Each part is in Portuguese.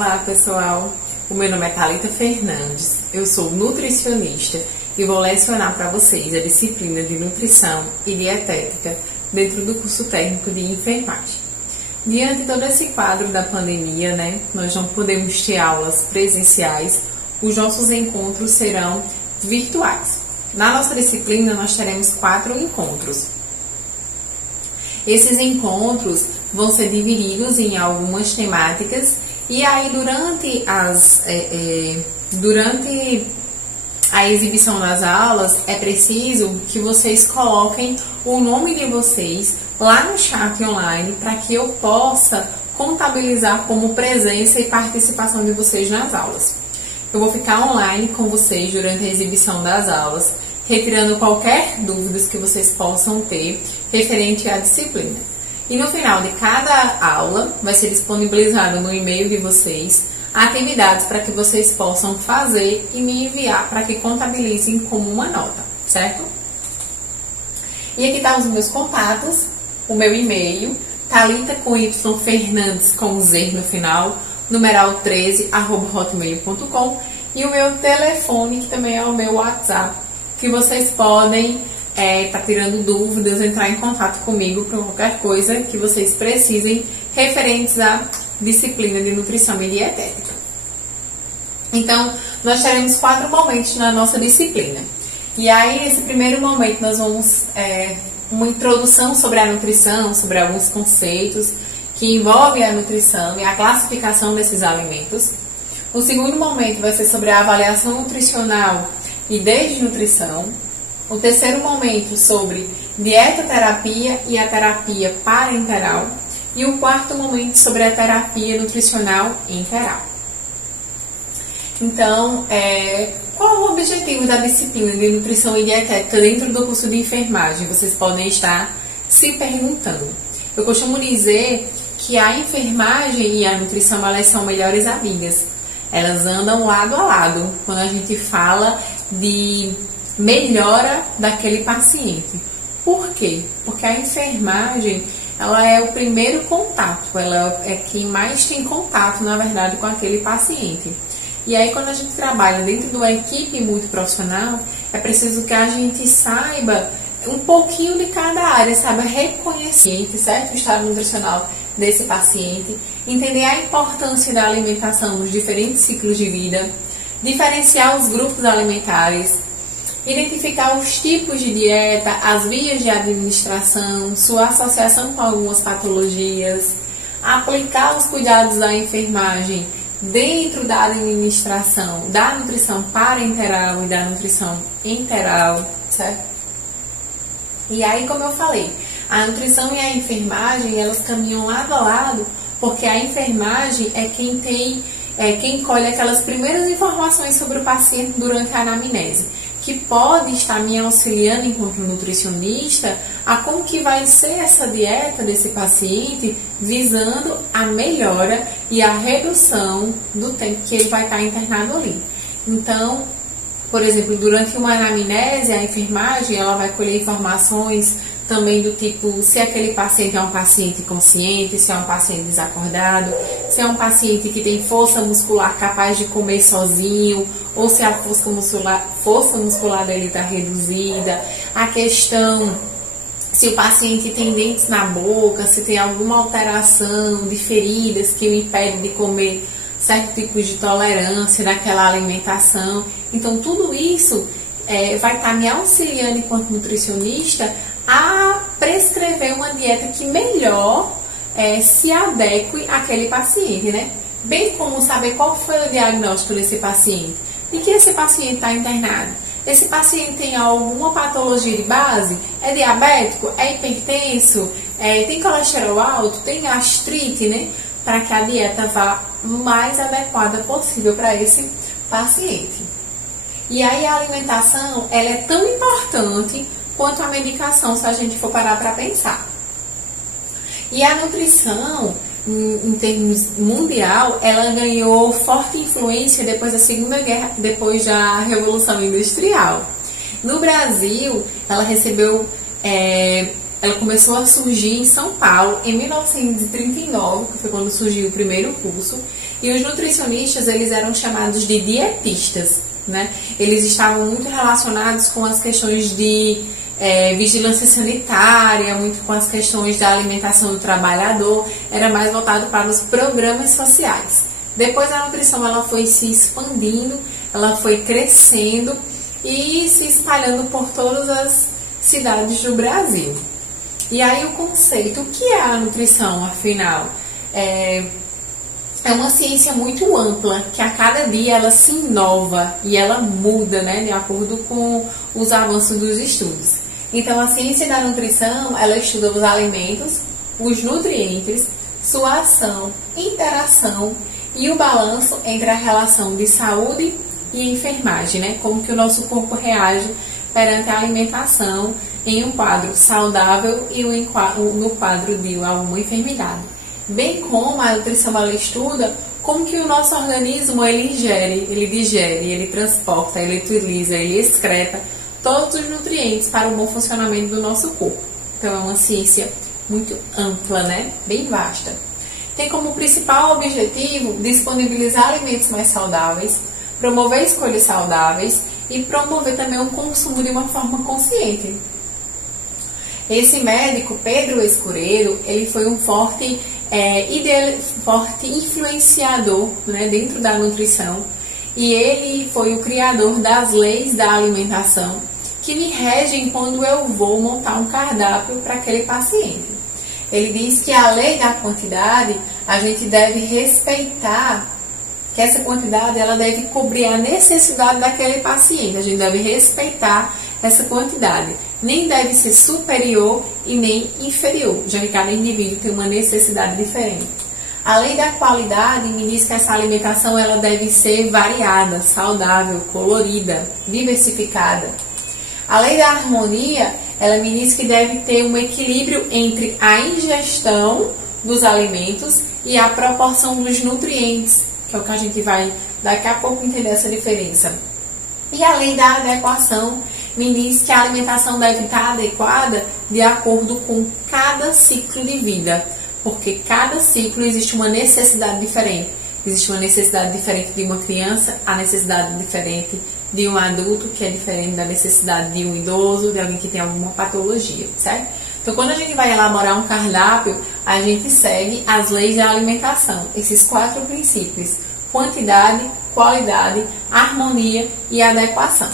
Olá pessoal, o meu nome é Thalita Fernandes, eu sou nutricionista e vou lecionar para vocês a disciplina de nutrição e dietética dentro do curso técnico de enfermagem. Diante de todo esse quadro da pandemia, nós não podemos ter aulas presenciais, os nossos encontros serão virtuais. Na nossa disciplina nós teremos 4 encontros. Esses encontros vão ser divididos em algumas temáticas e aí durante a exibição das aulas é preciso que vocês coloquem o nome de vocês lá no chat online para que eu possa contabilizar como presença e participação de vocês nas aulas. Eu vou ficar online com vocês durante a exibição das aulas, retirando qualquer dúvidas que vocês possam ter referente à disciplina. E no final de cada aula vai ser disponibilizado no e-mail de vocês atividades para que vocês possam fazer e me enviar para que contabilizem como uma nota, certo? E aqui estão os meus contatos, o meu e-mail, Thalita com Y Fernandes com Z no final, numeral 13@hotmail.com, e o meu telefone, que também é o meu WhatsApp, que vocês podem estar tirando dúvidas, entrar em contato comigo para qualquer coisa que vocês precisem referentes à disciplina de nutrição e dietética. Então, nós teremos 4 momentos na nossa disciplina. E aí, nesse primeiro momento, nós vamos uma introdução sobre a nutrição, sobre alguns conceitos que envolvem a nutrição e a classificação desses alimentos. O segundo momento vai ser sobre a avaliação nutricional e desnutrição. O terceiro momento sobre dietoterapia e a terapia parenteral. E o quarto momento sobre a terapia nutricional enteral. Então, qual o objetivo da disciplina de nutrição e dietética dentro do curso de enfermagem? Vocês podem estar se perguntando. Eu costumo dizer que a enfermagem e a nutrição, elas são melhores amigas. Elas andam lado a lado quando a gente fala de melhora daquele paciente. Por quê? Porque a enfermagem, ela é o primeiro contato, ela é quem mais tem contato, na verdade, com aquele paciente. E aí, quando a gente trabalha dentro de uma equipe multiprofissional, é preciso que a gente saiba um pouquinho de cada área, saiba reconhecer, certo? O estado nutricional desse paciente, entender a importância da alimentação nos diferentes ciclos de vida, diferenciar os grupos alimentares, identificar os tipos de dieta, as vias de administração, sua associação com algumas patologias, aplicar os cuidados da enfermagem dentro da administração da nutrição parenteral e da nutrição enteral, certo? E aí, como eu falei, a nutrição e a enfermagem, elas caminham lado a lado, porque a enfermagem é quem colhe aquelas primeiras informações sobre o paciente durante a anamnese, que pode estar me auxiliando enquanto nutricionista a como que vai ser essa dieta desse paciente, visando a melhora e a redução do tempo que ele vai estar internado ali. Então, por exemplo, durante uma anamnese, a enfermagem ela vai colher informações também do tipo se aquele paciente é um paciente consciente, se é um paciente desacordado, se é um paciente que tem força muscular capaz de comer sozinho, ou se a força muscular dele está reduzida, a questão se o paciente tem dentes na boca, se tem alguma alteração de feridas que o impede de comer certo tipo de tolerância daquela alimentação. Então, tudo isso vai estar me auxiliando enquanto nutricionista a prescrever uma dieta que melhor se adeque àquele paciente, Bem como saber qual foi o diagnóstico desse paciente, de que esse paciente está internado. Esse paciente tem alguma patologia de base? É diabético? É hipertenso? Tem colesterol alto? Tem gastrite, Para que a dieta vá mais adequada possível para esse paciente. E aí a alimentação, ela é tão importante quanto a medicação, se a gente for parar para pensar. E a nutrição, em termos mundial, ela ganhou forte influência depois da Segunda Guerra, depois da Revolução Industrial. No Brasil, ela recebeu ela começou a surgir em São Paulo em 1939, que foi quando surgiu o primeiro curso, e os nutricionistas eles eram chamados de dietistas, né? Eles estavam muito relacionados com as questões de vigilância sanitária, muito com as questões da alimentação do trabalhador, era mais voltado para os programas sociais. Depois a nutrição ela foi se expandindo, ela foi crescendo e se espalhando por todas as cidades do Brasil. E aí o conceito, o que é a nutrição, afinal? É uma ciência muito ampla, que a cada dia ela se inova e ela muda, né, de acordo com os avanços dos estudos. Então a ciência da nutrição, ela estuda os alimentos, os nutrientes, sua ação, interação e o balanço entre a relação de saúde e enfermagem, né? Como que o nosso corpo reage perante a alimentação em um quadro saudável e no quadro de alguma enfermidade. Bem como a nutrição ela estuda como que o nosso organismo ele digere, ele transporta, ele utiliza, ele excreta todos os nutrientes para o bom funcionamento do nosso corpo. Então é uma ciência muito ampla, né? Bem vasta. Tem como principal objetivo disponibilizar alimentos mais saudáveis, promover escolhas saudáveis e promover também o consumo de uma forma consciente. Esse médico, Pedro Escureiro, ele foi um forte influenciador, né, dentro da nutrição, e ele foi o criador das leis da alimentação que me regem quando eu vou montar um cardápio para aquele paciente. Ele diz que a lei da quantidade, a gente deve respeitar que essa quantidade ela deve cobrir a necessidade daquele paciente. A gente deve respeitar essa quantidade. Nem deve ser superior e nem inferior, já que cada indivíduo tem uma necessidade diferente. A lei da qualidade me diz que essa alimentação ela deve ser variada, saudável, colorida, diversificada. A lei da harmonia, ela me diz que deve ter um equilíbrio entre a ingestão dos alimentos e a proporção dos nutrientes, que é o que a gente vai daqui a pouco entender essa diferença. E a lei da adequação me diz que a alimentação deve estar adequada de acordo com cada ciclo de vida, porque cada ciclo existe uma necessidade diferente. Existe uma necessidade diferente de uma criança, a necessidade diferente de um adulto, que é diferente da necessidade de um idoso, de alguém que tem alguma patologia, certo? Então, quando a gente vai elaborar um cardápio, a gente segue as leis da alimentação, esses 4 princípios: quantidade, qualidade, harmonia e adequação.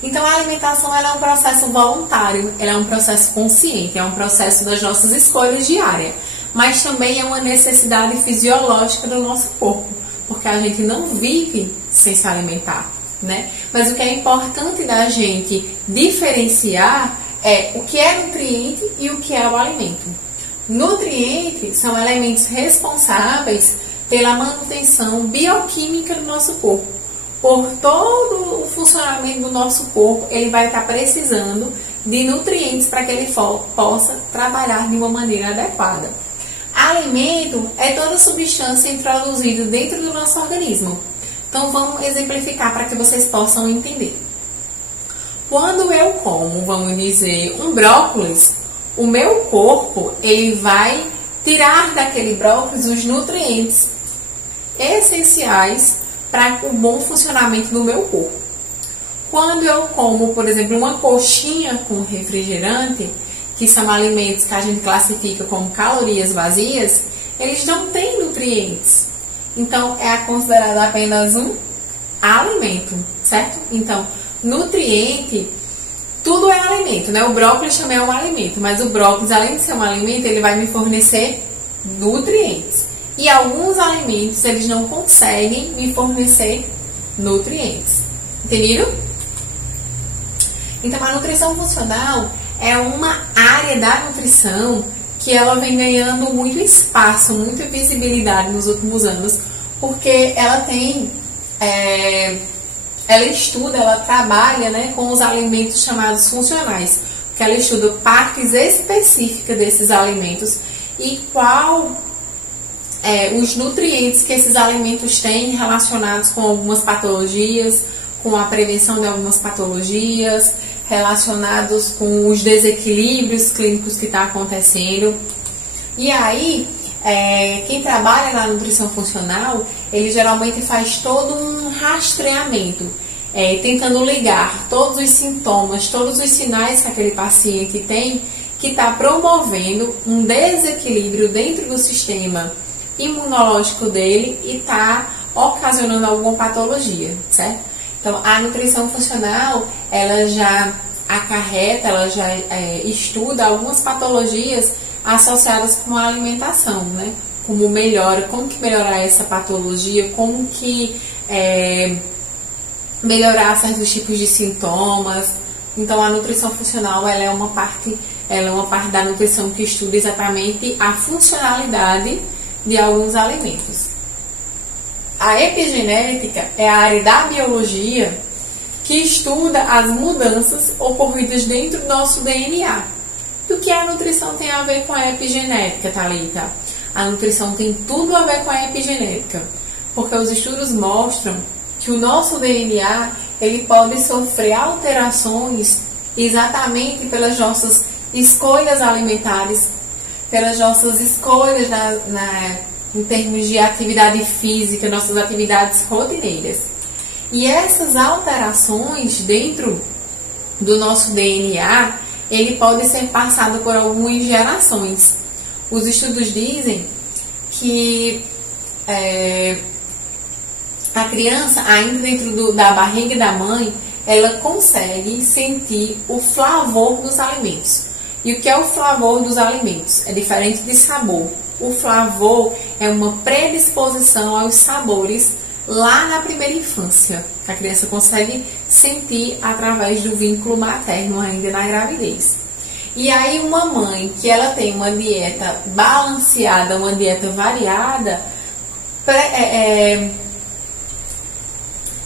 Então, a alimentação ela é um processo voluntário, ela é um processo consciente, é um processo das nossas escolhas diárias, mas também é uma necessidade fisiológica do nosso corpo, porque a gente não vive sem se alimentar, né? Mas o que é importante da gente diferenciar é o que é nutriente e o que é o alimento. Nutrientes são elementos responsáveis pela manutenção bioquímica do nosso corpo. Por todo o funcionamento do nosso corpo, ele vai estar precisando de nutrientes para que ele possa trabalhar de uma maneira adequada. Alimento é toda substância introduzida dentro do nosso organismo. Então vamos exemplificar para que vocês possam entender. Quando eu como, vamos dizer, um brócolis, o meu corpo ele vai tirar daquele brócolis os nutrientes essenciais para o bom funcionamento do meu corpo. Quando eu como, por exemplo, uma coxinha com refrigerante, que são alimentos que a gente classifica como calorias vazias, eles não têm nutrientes. Então, é considerado apenas um alimento, certo? Então, nutriente, tudo é alimento, né? O brócolis também é um alimento, mas o brócolis, além de ser um alimento, ele vai me fornecer nutrientes. E alguns alimentos, eles não conseguem me fornecer nutrientes. Entendido? Então, a nutrição funcional é uma área da nutrição que ela vem ganhando muito espaço, muita visibilidade nos últimos anos, porque ela tem, ela estuda, ela trabalha, né, com os alimentos chamados funcionais, porque ela estuda partes específicas desses alimentos e os nutrientes que esses alimentos têm relacionados com algumas patologias, com a prevenção de algumas patologias, relacionados com os desequilíbrios clínicos que está acontecendo. E aí, quem trabalha na nutrição funcional, ele geralmente faz todo um rastreamento, tentando ligar todos os sintomas, todos os sinais que aquele paciente tem, que está promovendo um desequilíbrio dentro do sistema imunológico dele e está ocasionando alguma patologia, certo? Então, a nutrição funcional, ela já acarreta, ela já estuda algumas patologias associadas com a alimentação, né? Como que melhorar essa patologia, como que melhorar certos tipos de sintomas. Então, a nutrição funcional, ela é uma parte da nutrição que estuda exatamente a funcionalidade de alguns alimentos. A epigenética é a área da biologia que estuda as mudanças ocorridas dentro do nosso DNA. E o que a nutrição tem a ver com a epigenética, Thalita? A nutrição tem tudo a ver com a epigenética, porque os estudos mostram que o nosso DNA ele pode sofrer alterações exatamente pelas nossas escolhas alimentares, pelas nossas escolhas em termos de atividade física, nossas atividades rotineiras. E essas alterações dentro do nosso DNA, ele pode ser passado por algumas gerações. Os estudos dizem que a criança, ainda dentro da barriga da mãe, ela consegue sentir o flavor dos alimentos. E o que é o flavor dos alimentos? É diferente de sabor. O flavor é uma predisposição aos sabores lá na primeira infância. A criança consegue sentir através do vínculo materno ainda na gravidez. E aí uma mãe que ela tem uma dieta balanceada, uma dieta variada,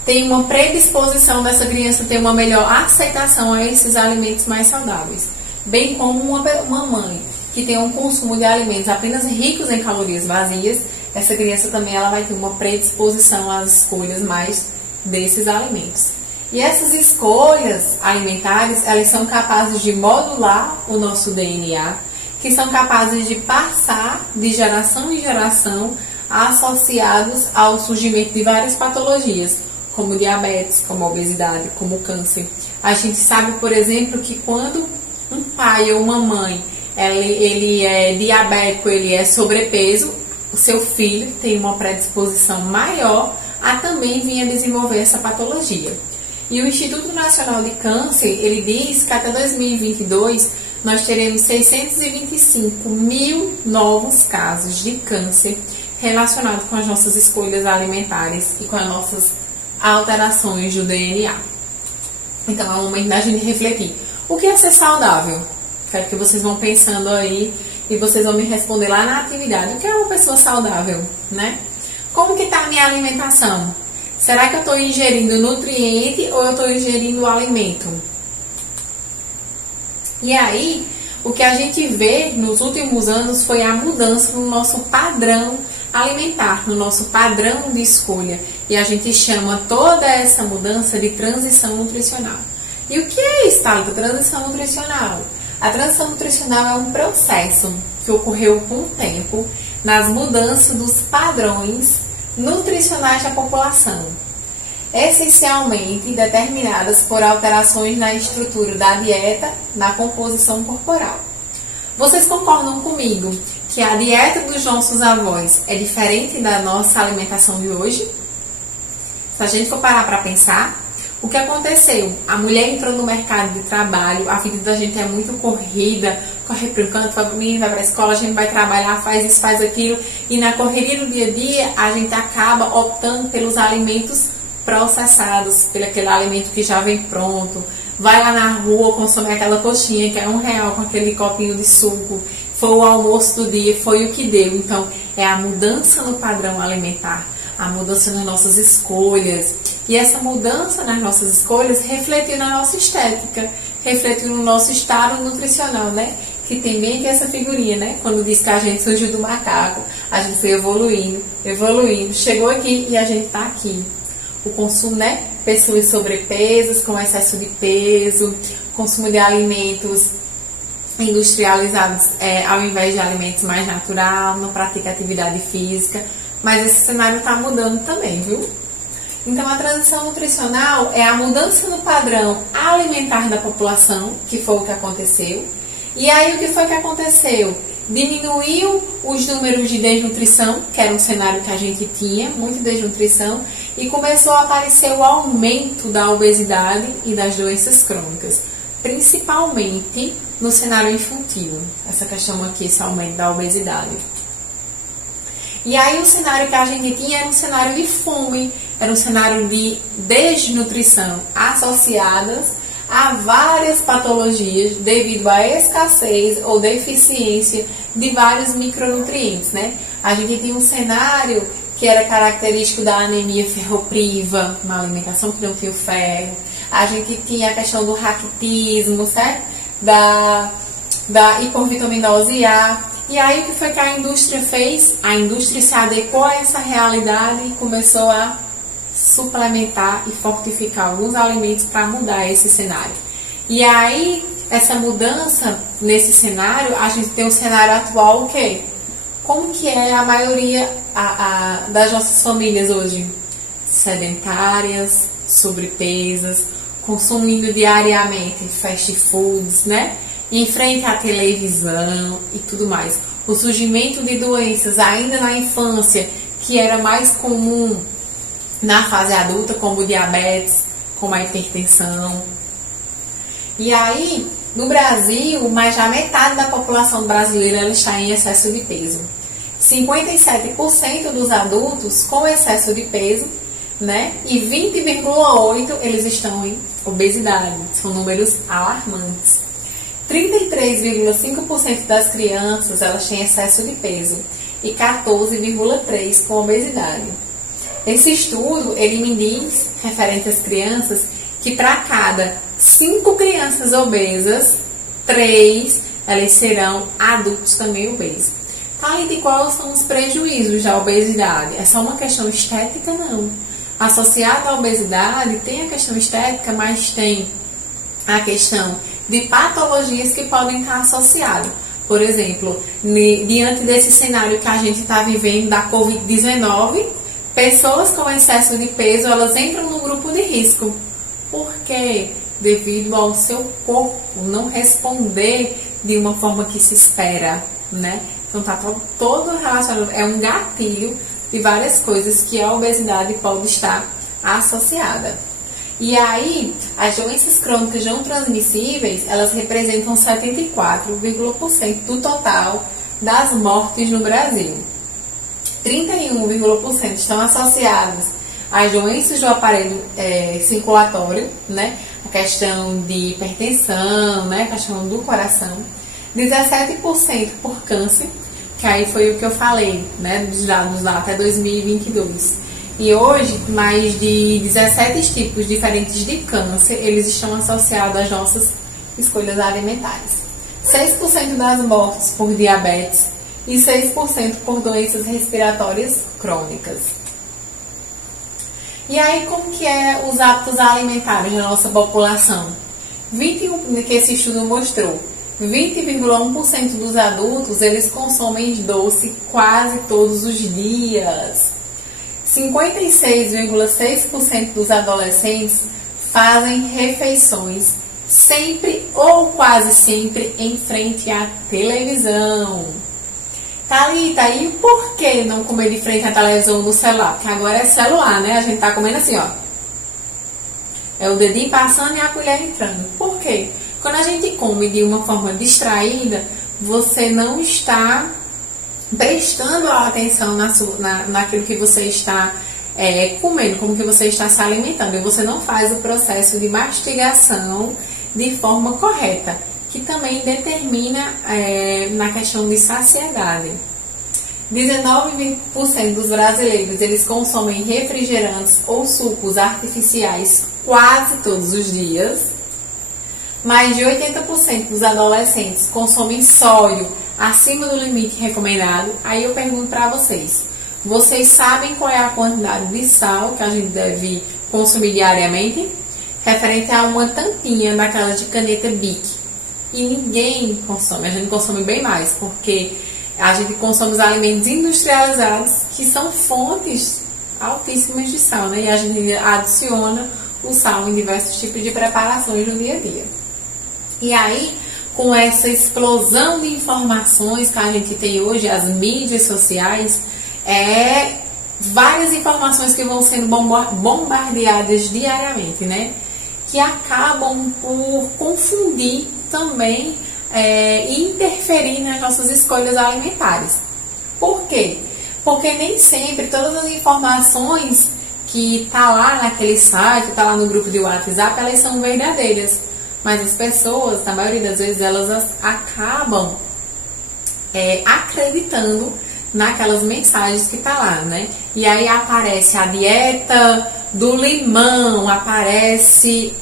tem uma predisposição dessa criança ter uma melhor aceitação a esses alimentos mais saudáveis. Bem como uma mãe que tem um consumo de alimentos apenas ricos em calorias vazias, essa criança também ela vai ter uma predisposição às escolhas mais desses alimentos. E essas escolhas alimentares, elas são capazes de modular o nosso DNA, que são capazes de passar de geração em geração associados ao surgimento de várias patologias, como diabetes, como obesidade, como câncer. A gente sabe, por exemplo, que quando um pai ou uma mãe ele é diabético, ele é sobrepeso, o seu filho tem uma predisposição maior a também vir a desenvolver essa patologia. E o Instituto Nacional de Câncer, ele diz que até 2022 nós teremos 625 mil novos casos de câncer relacionados com as nossas escolhas alimentares e com as nossas alterações do DNA. Então é um momento da gente refletir. O que é ser saudável? Quero que vocês vão pensando aí e vocês vão me responder lá na atividade. O que é uma pessoa saudável, né? Como que está a minha alimentação? Será que eu estou ingerindo nutriente ou eu estou ingerindo alimento? E aí, o que a gente vê nos últimos anos foi a mudança no nosso padrão alimentar, no nosso padrão de escolha. E a gente chama toda essa mudança de transição nutricional. E o que é isso, Thalita? Transição nutricional? A transição nutricional é um processo que ocorreu com o tempo nas mudanças dos padrões nutricionais da população, essencialmente determinadas por alterações na estrutura da dieta, na composição corporal. Vocês concordam comigo que a dieta dos nossos avós é diferente da nossa alimentação de hoje? Se a gente for parar para pensar, o que aconteceu? A mulher entrou no mercado de trabalho, a vida da gente é muito corrida, corre para o canto, vai para o menino, vai para a escola, a gente vai trabalhar, faz isso, faz aquilo, e na correria do dia a dia a gente acaba optando pelos alimentos processados, pelo aquele alimento que já vem pronto, vai lá na rua, consome aquela coxinha que é R$1 com aquele copinho de suco, foi o almoço do dia, foi o que deu. Então é a mudança no padrão alimentar, a mudança nas nossas escolhas. E essa mudança nas nossas escolhas refletiu na nossa estética, refletiu no nosso estado nutricional, né? Que tem bem que essa figurinha, né? Quando diz que a gente surgiu do macaco, a gente foi evoluindo, chegou aqui e a gente tá aqui. O consumo, né? Pessoas sobrepesas, com excesso de peso, consumo de alimentos industrializados ao invés de alimentos mais naturais, não pratica atividade física, mas esse cenário está mudando também, viu? Então a transição nutricional é a mudança no padrão alimentar da população, que foi o que aconteceu. E aí o que foi que aconteceu? Diminuiu os números de desnutrição, que era um cenário que a gente tinha, muita desnutrição, e começou a aparecer o aumento da obesidade e das doenças crônicas, principalmente no cenário infantil, essa questão aqui, esse aumento da obesidade. E aí o cenário que a gente tinha era um cenário de fome, era um cenário de desnutrição associadas a várias patologias devido à escassez ou deficiência de vários micronutrientes, né? A gente tinha um cenário que era característico da anemia ferropriva, uma alimentação que não tinha o ferro. A gente tinha a questão do raquitismo, certo? Da hipovitaminose A. E aí o que foi que a indústria fez? A indústria se adequou a essa realidade e começou a suplementar e fortificar alguns alimentos para mudar esse cenário. E aí, essa mudança nesse cenário, a gente tem um cenário atual o quê? Como que é a maioria das nossas famílias hoje? Sedentárias, sobrepesas, consumindo diariamente fast foods, né? Em frente à televisão e tudo mais. O surgimento de doenças ainda na infância, que era mais comum na fase adulta, como o diabetes, como a hipertensão. E aí, no Brasil, mais da metade da população brasileira ela está em excesso de peso. 57% dos adultos com excesso de peso, né? E 20,8% eles estão em obesidade. São números alarmantes. 33,5% das crianças elas têm excesso de peso e 14,3% com obesidade. Esse estudo, ele me diz, referente às crianças, que para cada 5 crianças obesas, 3 elas serão adultos também obesos. Tá, e de quais são os prejuízos da obesidade? É só uma questão estética? Não. Associada à obesidade, tem a questão estética, mas tem a questão de patologias que podem estar associadas. Por exemplo, diante desse cenário que a gente está vivendo da Covid-19, pessoas com excesso de peso, elas entram no grupo de risco. Por quê? Devido ao seu corpo não responder de uma forma que se espera, né? Então está todo relacionado, é um gatilho de várias coisas que a obesidade pode estar associada. E aí, as doenças crônicas não transmissíveis, elas representam 74,% do total das mortes no Brasil. 31,% estão associadas às doenças do aparelho circulatório, né? A questão de hipertensão, né? A questão do coração. 17% por câncer, que aí foi o que eu falei, né? Dos dados lá até 2022. E hoje, mais de 17 tipos diferentes de câncer, eles estão associados às nossas escolhas alimentares. 6% das mortes por diabetes e 6% por doenças respiratórias crônicas. E aí, como que é os hábitos alimentares da nossa população? Que esse estudo mostrou, 20,1% dos adultos, eles consomem doce quase todos os dias. 56,6% dos adolescentes fazem refeições sempre ou quase sempre em frente à televisão. Thalita, e por que não comer de frente à televisão no celular? Porque agora é celular, né? A gente tá comendo assim, ó. É o dedinho passando e a colher entrando. Por quê? Quando a gente come de uma forma distraída, você não está prestando atenção naquilo que você está comendo, como que você está se alimentando. E você não faz o processo de mastigação de forma correta, que também determina na questão de saciedade. 19% dos brasileiros eles consomem refrigerantes ou sucos artificiais quase todos os dias. Mais de 80% dos adolescentes consomem sódio acima do limite recomendado. Aí eu pergunto para vocês sabem qual é a quantidade de sal que a gente deve consumir diariamente? referente a uma tampinha daquela de caneta Bic. E ninguém consome, a gente consome bem mais, porque a gente consome os alimentos industrializados, que são fontes altíssimas de sal, né? E a gente adiciona o sal em diversos tipos de preparações no dia a dia. E aí, com essa explosão de informações que a gente tem hoje, as mídias sociais, várias informações que vão sendo bombardeadas diariamente, né? Que acabam por confundir também e interferir nas nossas escolhas alimentares. Por quê? Porque nem sempre todas as informações que tá lá naquele site, tá lá no grupo de WhatsApp, elas são verdadeiras. Mas as pessoas, na maioria das vezes, elas acabam acreditando naquelas mensagens que tá lá, né? E aí aparece a dieta do limão, aparece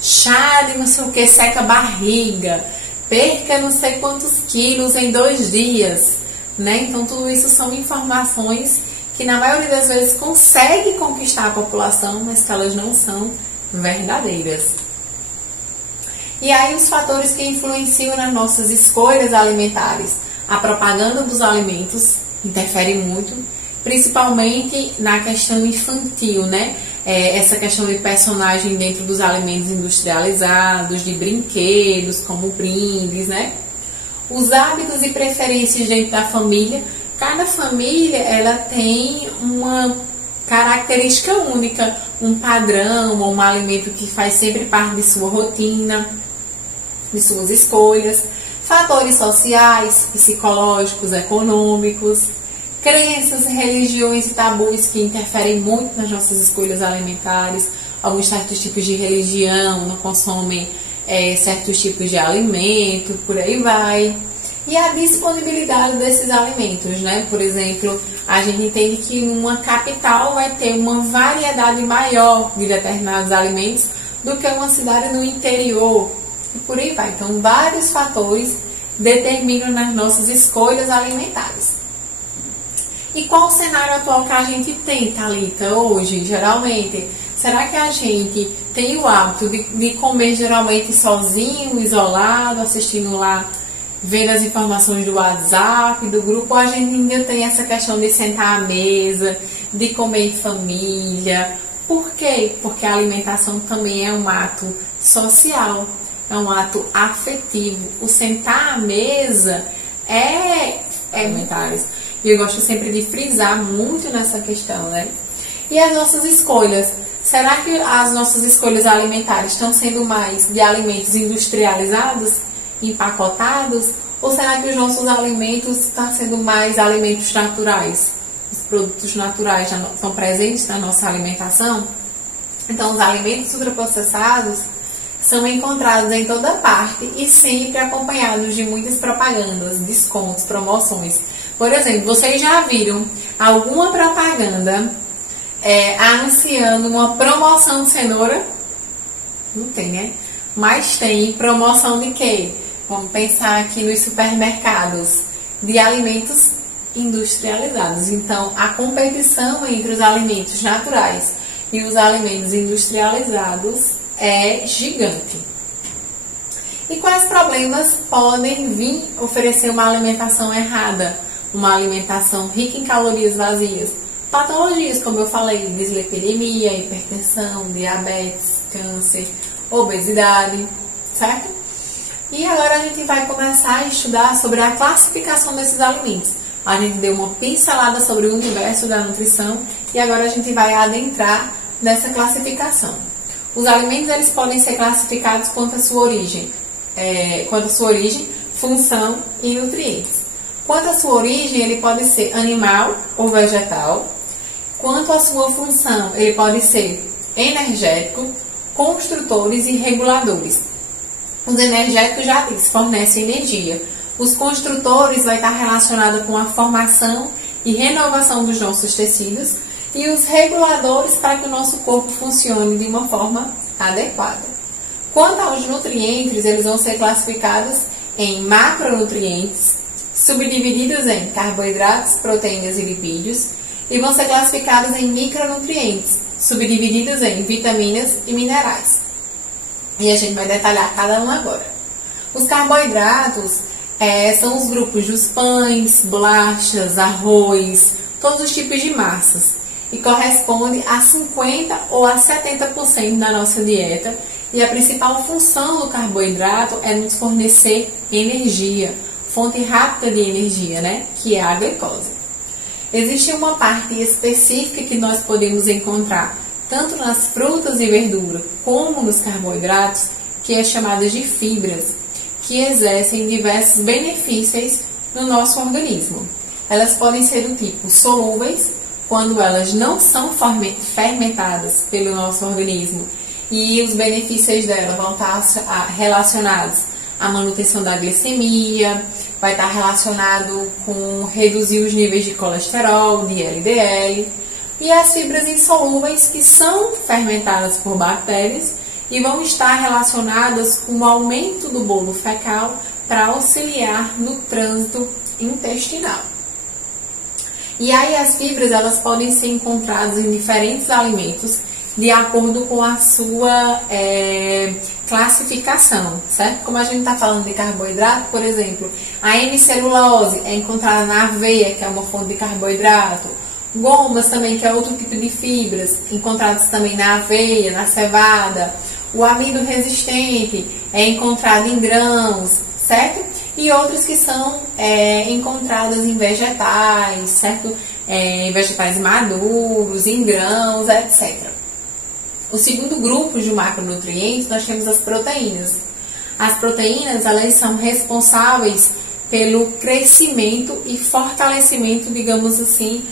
chá de não sei o que, seca a barriga, perca não sei quantos quilos em 2 dias, né? Então tudo isso são informações que na maioria das vezes consegue conquistar a população, mas que elas não são verdadeiras. E aí os fatores que influenciam nas nossas escolhas alimentares. A propaganda dos alimentos interfere muito, principalmente na questão infantil, né? Essa questão de personagem dentro dos alimentos industrializados, de brinquedos, como brindes, né? Os hábitos e preferências dentro da família. Cada família, ela tem uma característica única, um padrão, ou um alimento que faz sempre parte de sua rotina, de suas escolhas. Fatores sociais, psicológicos, econômicos, crenças, religiões e tabus que interferem muito nas nossas escolhas alimentares. Alguns certos tipos de religião não consomem certos tipos de alimento, por aí vai. E a disponibilidade desses alimentos, né? Por exemplo, a gente entende que uma capital vai ter uma variedade maior de determinados alimentos do que uma cidade no interior. E por aí vai. Então, vários fatores determinam nas nossas escolhas alimentares. E qual o cenário atual que a gente tem, Thalita, hoje, geralmente? Será que a gente tem o hábito de comer geralmente sozinho, isolado, assistindo lá, vendo as informações do WhatsApp, do grupo, ou a gente ainda tem essa questão de sentar à mesa, de comer em família? Por quê? Porque a alimentação também é um ato social, é um ato afetivo. O sentar à mesa alimentares. E eu gosto sempre de frisar muito nessa questão, né? E as nossas escolhas? Será que as nossas escolhas alimentares estão sendo mais de alimentos industrializados, empacotados? Ou será que os nossos alimentos estão sendo mais alimentos naturais? Os produtos naturais já são presentes na nossa alimentação? Então, os alimentos ultraprocessados são encontrados em toda parte e sempre acompanhados de muitas propagandas, descontos, promoções. Por exemplo, vocês já viram alguma propaganda anunciando uma promoção de cenoura? Não tem, né? Mas tem promoção de quê? Vamos pensar aqui nos supermercados, de alimentos industrializados. Então, a competição entre os alimentos naturais e os alimentos industrializados é gigante. E quais problemas podem vir oferecer uma alimentação errada? Uma alimentação rica em calorias vazias? Patologias, como eu falei, dislipidemia, hipertensão, diabetes, câncer, obesidade, certo? E agora a gente vai começar a estudar sobre a classificação desses alimentos. A gente deu uma pincelada sobre o universo da nutrição e agora a gente vai adentrar nessa classificação. Os alimentos, eles podem ser classificados quanto à sua origem, função e nutrientes. Quanto à sua origem, ele pode ser animal ou vegetal. Quanto à sua função, ele pode ser energético, construtores e reguladores. Os energéticos já fornecem energia. Os construtores vai estar relacionado com a formação e renovação dos nossos tecidos. E os reguladores para que o nosso corpo funcione de uma forma adequada. Quanto aos nutrientes, eles vão ser classificados em macronutrientes, subdivididos em carboidratos, proteínas e lipídios, e vão ser classificados em micronutrientes, subdivididos em vitaminas e minerais. E a gente vai detalhar cada um agora. Os carboidratos são os grupos dos pães, bolachas, arroz, todos os tipos de massas. E corresponde a 50% ou a 70% da nossa dieta. E a principal função do carboidrato é nos fornecer energia, fonte rápida de energia, né? Que é a glicose. Existe uma parte específica que nós podemos encontrar tanto nas frutas e verduras como nos carboidratos, que é chamada de fibras, que exercem diversos benefícios no nosso organismo. Elas podem ser do tipo solúveis, quando elas não são fermentadas pelo nosso organismo, e os benefícios dela vão estar relacionados à manutenção da glicemia, vai estar relacionado com reduzir os níveis de colesterol, de LDL, e as fibras insolúveis, que são fermentadas por bactérias e vão estar relacionadas com o aumento do bolo fecal para auxiliar no trânsito intestinal. E aí as fibras, elas podem ser encontradas em diferentes alimentos de acordo com a sua classificação, certo? Como a gente está falando de carboidrato, por exemplo, a N-celulose é encontrada na aveia, que é uma fonte de carboidrato. Gomas também, que é outro tipo de fibras, encontradas também na aveia, na cevada. O amido resistente é encontrado em grãos, certo? E outros que são encontrados em vegetais, certo? Em vegetais maduros, em grãos, etc. O segundo grupo de macronutrientes, nós temos as proteínas. As proteínas, elas são responsáveis pelo crescimento e fortalecimento, digamos assim,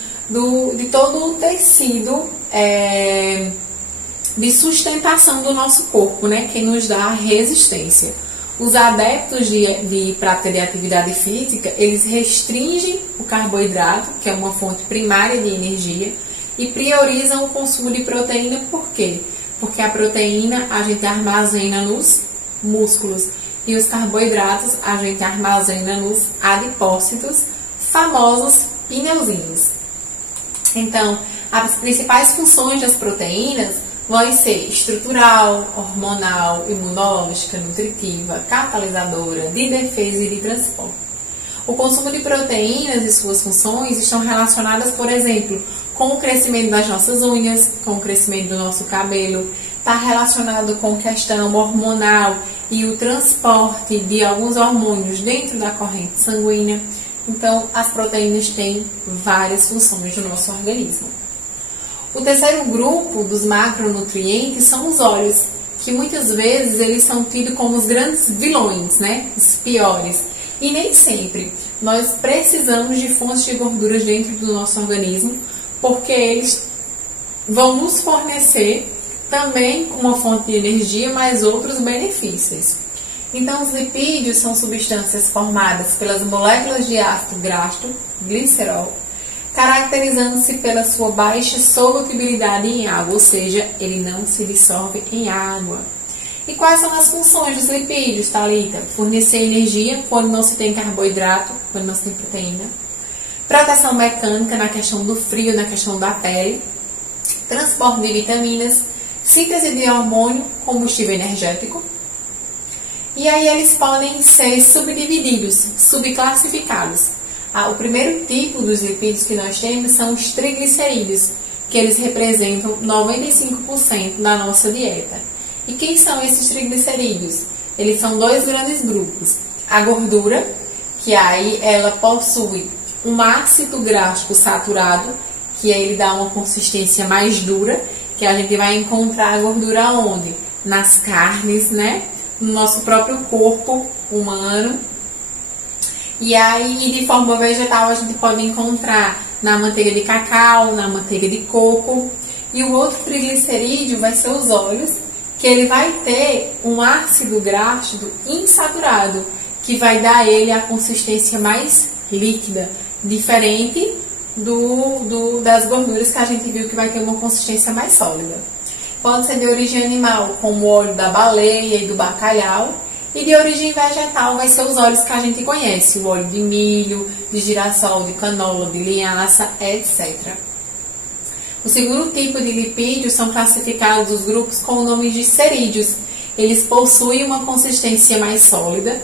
de todo o tecido de sustentação do nosso corpo, né, que nos dá resistência. Os adeptos de prática de atividade física, eles restringem o carboidrato, que é uma fonte primária de energia, e priorizam o consumo de proteína. Por quê? Porque a proteína a gente armazena nos músculos e os carboidratos a gente armazena nos adipócitos, famosos pneuzinhos. Então, as principais funções das proteínas vão ser estrutural, hormonal, imunológica, nutritiva, catalisadora, de defesa e de transporte. O consumo de proteínas e suas funções estão relacionadas, por exemplo, com o crescimento das nossas unhas, com o crescimento do nosso cabelo, está relacionado com questão hormonal e o transporte de alguns hormônios dentro da corrente sanguínea. Então, as proteínas têm várias funções no nosso organismo. O terceiro grupo dos macronutrientes são os óleos, que muitas vezes eles são tidos como os grandes vilões, né? Os piores. E nem sempre. Nós precisamos de fontes de gorduras dentro do nosso organismo, porque eles vão nos fornecer também uma fonte de energia, mas outros benefícios. Então, os lipídios são substâncias formadas pelas moléculas de ácido graxo, glicerol, caracterizando-se pela sua baixa solubilidade em água, ou seja, ele não se dissolve em água. E quais são as funções dos lipídios, Thalita? Fornecer energia quando não se tem carboidrato, quando não se tem proteína. Proteção mecânica na questão do frio, na questão da pele. Transporte de vitaminas. Síntese de hormônio, combustível energético. E aí eles podem ser subdivididos, subclassificados. O primeiro tipo dos lipídios que nós temos são os triglicerídeos, que eles representam 95% da nossa dieta. E quem são esses triglicerídeos? Eles são dois grandes grupos. A gordura, que aí ela possui um ácido graxo saturado, que aí ele dá uma consistência mais dura, que a gente vai encontrar a gordura onde? Nas carnes, né? No nosso próprio corpo humano. E aí, de forma vegetal, a gente pode encontrar na manteiga de cacau, na manteiga de coco. E o outro triglicerídeo vai ser os óleos, que ele vai ter um ácido graxo insaturado, que vai dar a ele a consistência mais líquida, diferente das gorduras que a gente viu que vai ter uma consistência mais sólida. Pode ser de origem animal, como o óleo da baleia e do bacalhau, e de origem vegetal vai ser os óleos que a gente conhece, o óleo de milho, de girassol, de canola, de linhaça, etc. O segundo tipo de lipídios são classificados os grupos com o nome de cerídeos. Eles possuem uma consistência mais sólida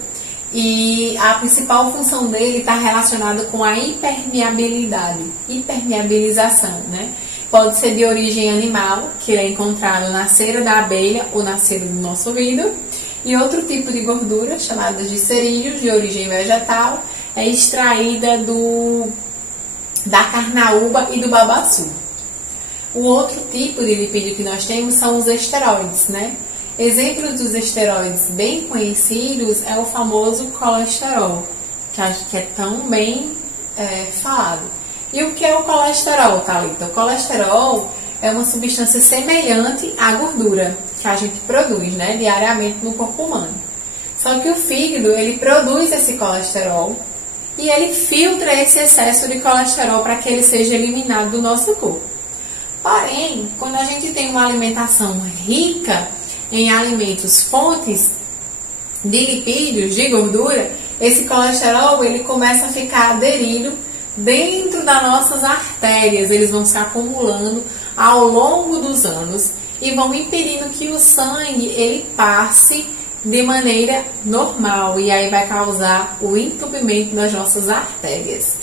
e a principal função dele está relacionada com a impermeabilização, né? Pode ser de origem animal, que é encontrado na cera da abelha ou na cera do nosso ouvido. E outro tipo de gordura, chamada de cerídeos, de origem vegetal, é extraída da carnaúba e do babaçu. O outro tipo de lipídio que nós temos são os esteroides, né? Exemplos dos esteroides bem conhecidos é o famoso colesterol, que acho que é tão bem falado. E o que é o colesterol, Thalita? O colesterol é uma substância semelhante à gordura que a gente produz, né, diariamente no corpo humano. Só que o fígado, ele produz esse colesterol e ele filtra esse excesso de colesterol para que ele seja eliminado do nosso corpo. Porém, quando a gente tem uma alimentação rica em alimentos fontes de lipídios, de gordura, esse colesterol ele começa a ficar aderido dentro das nossas artérias. Eles vão se acumulando ao longo dos anos e vão impedindo que o sangue ele passe de maneira normal, e aí vai causar o entupimento das nossas artérias.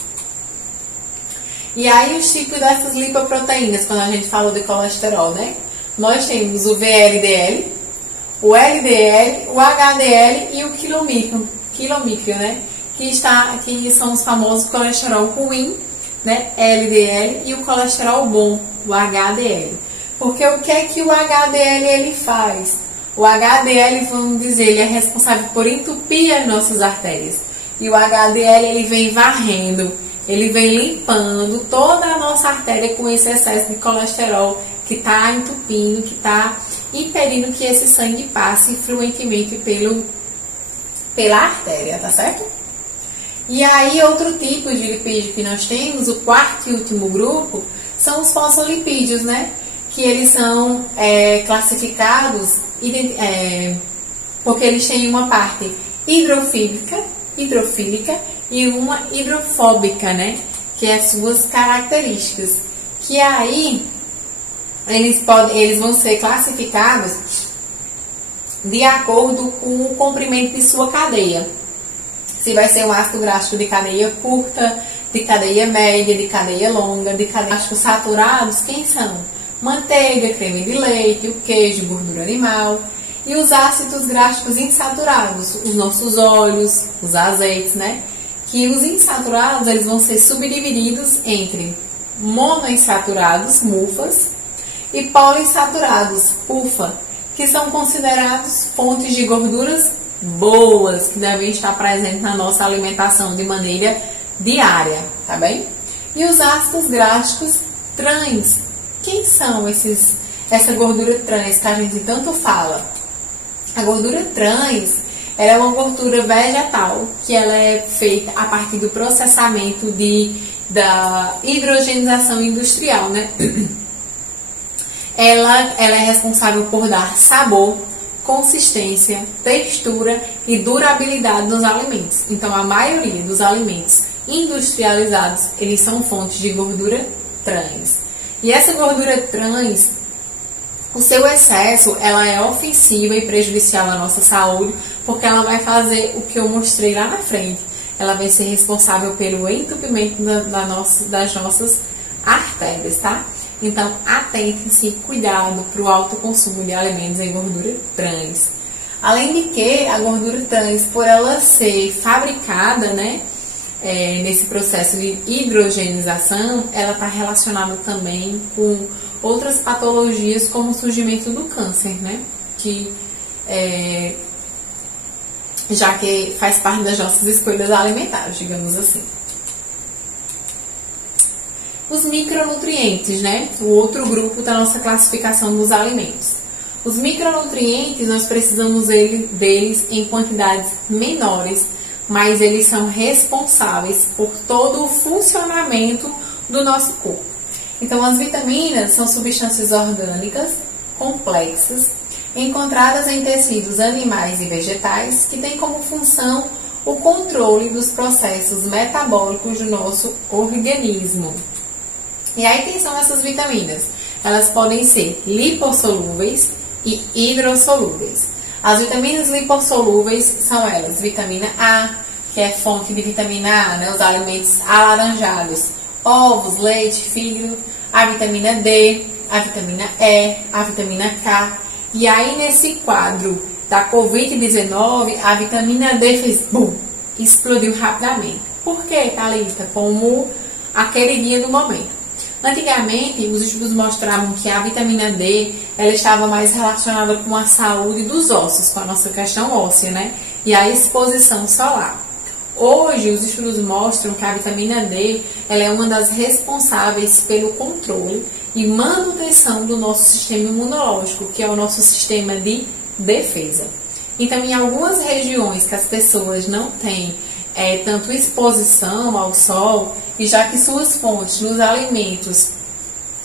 E aí os tipos dessas lipoproteínas, quando a gente falou de colesterol, né? Nós temos o VLDL, o LDL, o HDL e o quilomicro, né? Que são os famosos colesterol ruim, né? LDL, e o colesterol bom, o HDL. Porque o que é que o HDL ele faz? O HDL, vamos dizer, ele é responsável por entupir as nossas artérias. E o HDL ele vem varrendo, ele vem limpando toda a nossa artéria com esse excesso de colesterol que está entupindo, que está impedindo que esse sangue passe fluentemente pela artéria, tá certo? E aí, outro tipo de lipídio que nós temos, o quarto e último grupo, são os fosfolipídios, né? Que eles são classificados porque eles têm uma parte hidrofílica e uma hidrofóbica, né? Que é as suas características. Que aí eles vão ser classificados de acordo com o comprimento de sua cadeia. Se vai ser um ácido gráfico de cadeia curta, de cadeia média, de cadeia longa, de cadeia gráficos saturados, quem são? Manteiga, creme de leite, o queijo, gordura animal. E os ácidos gráficos insaturados, os nossos óleos, os azeites, né? Que os insaturados eles vão ser subdivididos entre monoinsaturados, MUFAs, e poliinsaturados, PUFA, que são considerados fontes de gorduras boas, que devem estar presentes na nossa alimentação de maneira diária, tá bem? E os ácidos gráficos trans, quem são essa gordura trans que a gente tanto fala? A gordura trans ela é uma gordura vegetal que ela é feita a partir do processamento da hidrogenização industrial, né? Ela é responsável por dar sabor, consistência, textura e durabilidade nos alimentos. Então, a maioria dos alimentos industrializados, eles são fontes de gordura trans. E essa gordura trans, o seu excesso, ela é ofensiva e prejudicial à nossa saúde, porque ela vai fazer o que eu mostrei lá na frente. Ela vai ser responsável pelo entupimento das nossas artérias, tá? Então, atentem-se, cuidado para o alto consumo de alimentos em gordura trans. Além de que a gordura trans, por ela ser fabricada, né, nesse processo de hidrogenização, ela está relacionada também com outras patologias, como o surgimento do câncer, né, já que faz parte das nossas escolhas alimentares, digamos assim. Os micronutrientes, né? O outro grupo da nossa classificação dos alimentos. Os micronutrientes, nós precisamos deles em quantidades menores, mas eles são responsáveis por todo o funcionamento do nosso corpo. Então, as vitaminas são substâncias orgânicas complexas, encontradas em tecidos animais e vegetais, que têm como função o controle dos processos metabólicos do nosso organismo. E aí, quem são essas vitaminas? Elas podem ser lipossolúveis e hidrossolúveis. As vitaminas lipossolúveis são elas, vitamina A, que é fonte de vitamina A, né, os alimentos alaranjados, ovos, leite, fígado, a vitamina D, a vitamina E, a vitamina K. E aí, nesse quadro da Covid-19, a vitamina D fez bum, explodiu rapidamente. Por quê, Thalita? Como aquele dia do momento. Antigamente, os estudos mostravam que a vitamina D ela estava mais relacionada com a saúde dos ossos, com a nossa questão óssea, né? E a exposição solar. Hoje, os estudos mostram que a vitamina D ela é uma das responsáveis pelo controle e manutenção do nosso sistema imunológico, que é o nosso sistema de defesa. Então, em algumas regiões que as pessoas não têm tanto exposição ao sol, e já que suas fontes nos alimentos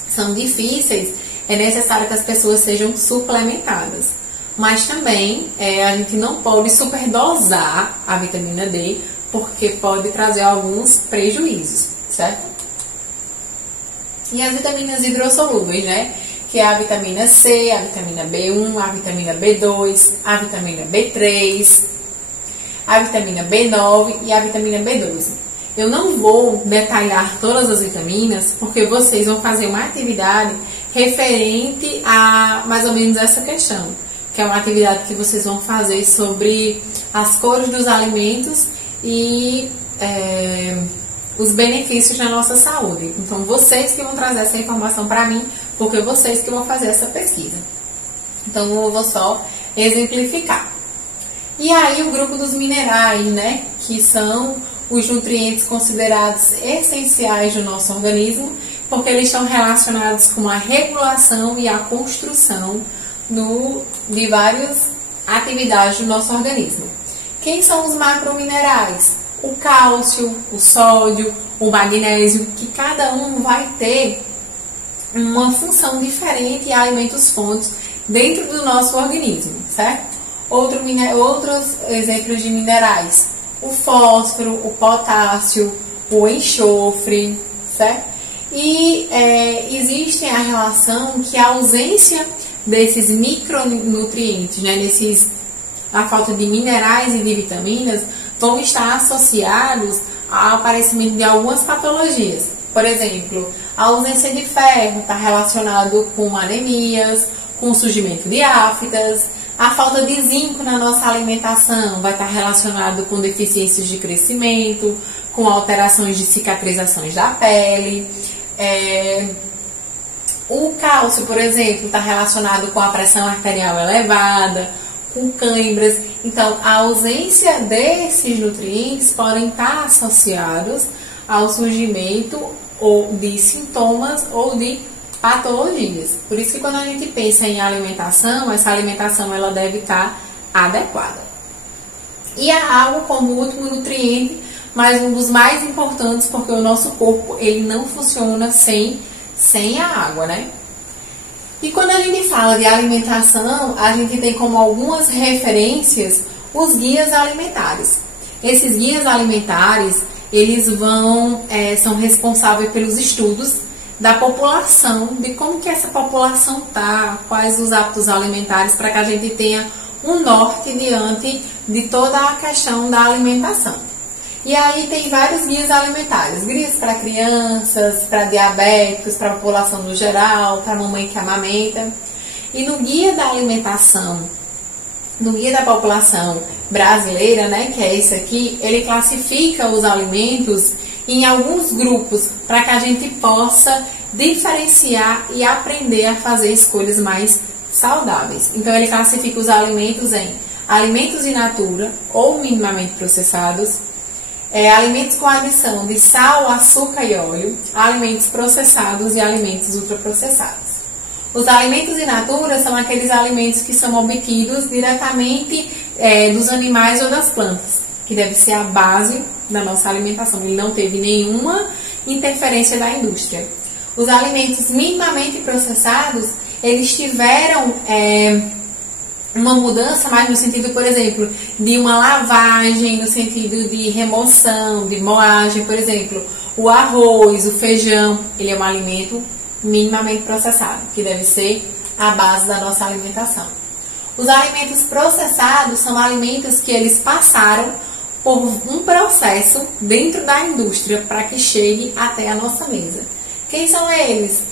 são difíceis, é necessário que as pessoas sejam suplementadas. Mas também a gente não pode superdosar a vitamina D, porque pode trazer alguns prejuízos, certo? E as vitaminas hidrossolúveis, né? Que é a vitamina C, a vitamina B1, a vitamina B2, a vitamina B3, a vitamina B9 e a vitamina B12. Eu não vou detalhar todas as vitaminas, porque vocês vão fazer uma atividade referente a mais ou menos essa questão, que é uma atividade que vocês vão fazer sobre as cores dos alimentos e os benefícios na nossa saúde. Então, vocês que vão trazer essa informação para mim, porque vocês que vão fazer essa pesquisa. Então, eu vou só exemplificar. E aí, o grupo dos minerais, né, que são os nutrientes considerados essenciais do nosso organismo, porque eles estão relacionados com a regulação e a construção de várias atividades do nosso organismo. Quem são os macrominerais? O cálcio, o sódio, o magnésio, que cada um vai ter uma função diferente em alimentos-fontes dentro do nosso organismo, certo? Outros exemplos de minerais: o fósforo, o potássio, o enxofre, certo? E existe a relação que a ausência desses micronutrientes, né, a falta de minerais e de vitaminas, vão estar associados ao aparecimento de algumas patologias. Por exemplo, a ausência de ferro está relacionado com anemias, com o surgimento de aftas. A falta de zinco na nossa alimentação vai estar relacionado com deficiências de crescimento, com alterações de cicatrizações da pele. O cálcio, por exemplo, está relacionado com a pressão arterial elevada, com câimbras. Então, a ausência desses nutrientes podem estar associados ao surgimento ou de sintomas ou de patologias. Por isso que quando a gente pensa em alimentação, essa alimentação ela deve estar adequada. E a água como último nutriente, mas um dos mais importantes, porque o nosso corpo ele não funciona sem a água, né? E quando a gente fala de alimentação, a gente tem como algumas referências os guias alimentares. Esses guias alimentares, eles são responsáveis pelos estudos da população, de como que essa população tá, quais os hábitos alimentares, para que a gente tenha um norte diante de toda a questão da alimentação. E aí tem vários guias alimentares, guias para crianças, para diabéticos, para a população no geral, para a mamãe que amamenta. E no guia da alimentação, no guia da população brasileira, né, que é esse aqui, ele classifica os alimentos em alguns grupos para que a gente possa diferenciar e aprender a fazer escolhas mais saudáveis. Então ele classifica os alimentos em alimentos in natura ou minimamente processados, alimentos com adição de sal, açúcar e óleo, alimentos processados e alimentos ultraprocessados. Os alimentos in natura são aqueles alimentos que são obtidos diretamente dos animais ou das plantas, que deve ser a base da nossa alimentação. Ele não teve nenhuma interferência da indústria. Os alimentos minimamente processados, eles tiveram uma mudança mais no sentido, por exemplo, de uma lavagem, no sentido de remoção, de moagem, por exemplo. O arroz, o feijão, ele é um alimento minimamente processado, que deve ser a base da nossa alimentação. Os alimentos processados são alimentos que eles passaram por um processo dentro da indústria para que chegue até a nossa mesa. Quem são eles?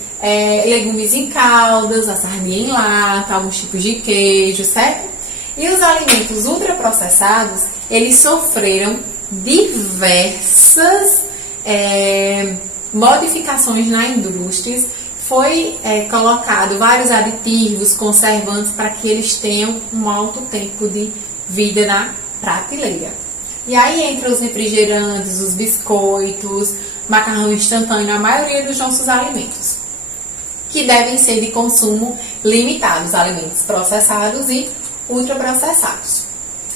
Legumes em caldas, a sardinha em lata, alguns tipos de queijo, certo? E os alimentos ultraprocessados, eles sofreram diversas modificações na indústria. Foi colocado vários aditivos, conservantes, para que eles tenham um alto tempo de vida na prateleira. E aí entra os refrigerantes, os biscoitos, macarrão instantâneo, a maioria dos nossos alimentos, que devem ser de consumo limitado, os alimentos processados e ultraprocessados.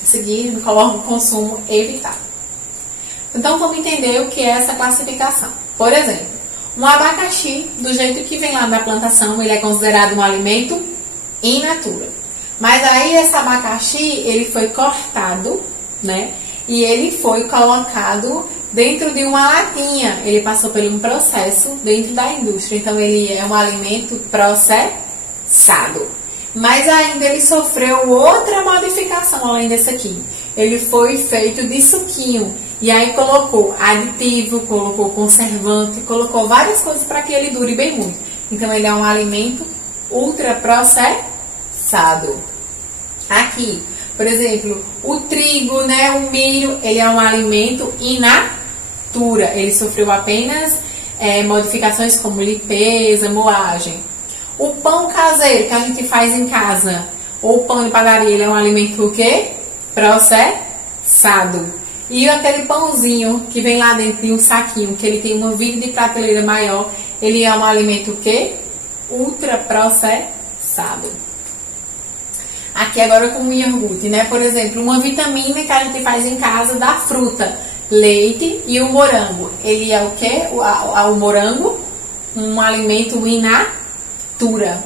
A seguir, eu coloco o consumo evitado. Então, vamos entender o que é essa classificação. Por exemplo, um abacaxi, do jeito que vem lá da plantação, ele é considerado um alimento in natura. Mas aí, esse abacaxi, ele foi cortado, né? E ele foi colocado dentro de uma latinha. Ele passou por um processo dentro da indústria. Então, ele é um alimento processado. Mas ainda ele sofreu outra modificação além desse aqui. Ele foi feito de suquinho. E aí colocou aditivo, colocou conservante, colocou várias coisas para que ele dure bem muito. Então, ele é um alimento ultraprocessado. Aqui, por exemplo, o trigo, né, o milho, ele é um alimento in natura. Ele sofreu apenas modificações como limpeza, moagem. O pão caseiro que a gente faz em casa, ou pão de padaria, ele é um alimento o quê? Processado. E aquele pãozinho que vem lá dentro de um saquinho, que ele tem uma vida de prateleira maior, ele é um alimento o quê? Ultraprocessado. Aqui agora com o iogurte, né? Por exemplo, uma vitamina que a gente faz em casa da fruta, leite e o morango. Ele é o quê? O morango, um alimento in natura.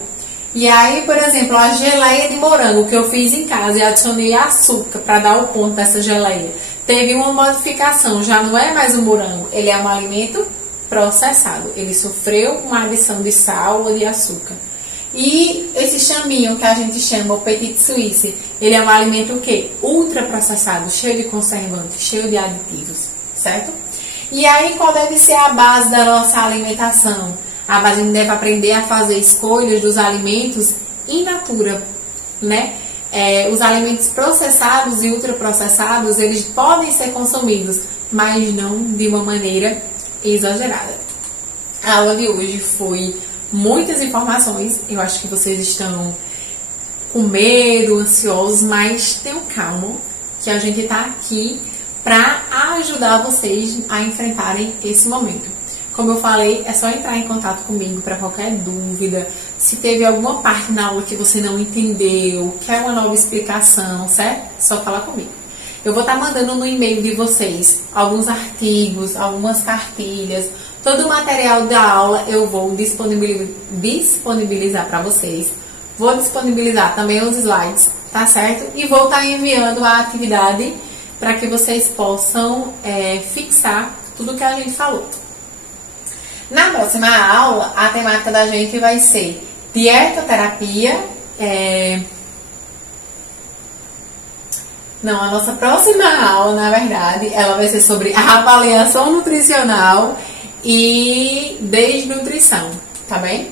E aí, por exemplo, a geleia de morango que eu fiz em casa e adicionei açúcar para dar o ponto dessa geleia, teve uma modificação, já não é mais um morango, ele é um alimento processado. Ele sofreu uma adição de sal ou de açúcar. E esse chaminho que a gente chama o petit suisse, ele é um alimento o quê? Ultraprocessado, cheio de conservantes, cheio de aditivos, certo? E aí, qual deve ser a base da nossa alimentação? A base, a gente deve aprender a fazer escolhas dos alimentos in natura, né? Os alimentos processados e ultraprocessados, eles podem ser consumidos, mas não de uma maneira exagerada. A aula de hoje foi muitas informações, eu acho que vocês estão com medo, ansiosos, mas tenham calma, que a gente está aqui para ajudar vocês a enfrentarem esse momento. Como eu falei, é só entrar em contato comigo para qualquer dúvida. Se teve alguma parte na aula que você não entendeu, quer uma nova explicação, certo? É só falar comigo. Eu vou estar mandando no e-mail de vocês alguns artigos, algumas cartilhas, todo o material da aula eu vou disponibilizar para vocês. Vou disponibilizar também os slides, tá certo? E vou estar enviando a atividade para que vocês possam fixar tudo que a gente falou. Na próxima aula, a temática da gente vai ser dietoterapia. Não, a nossa próxima aula, na verdade, ela vai ser sobre a avaliação nutricional e desnutrição, tá bem?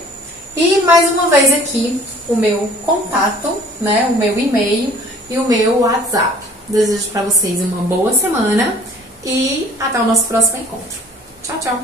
E mais uma vez aqui, o meu contato, né, o meu e-mail e o meu WhatsApp. Desejo para vocês uma boa semana e até o nosso próximo encontro. Tchau, tchau!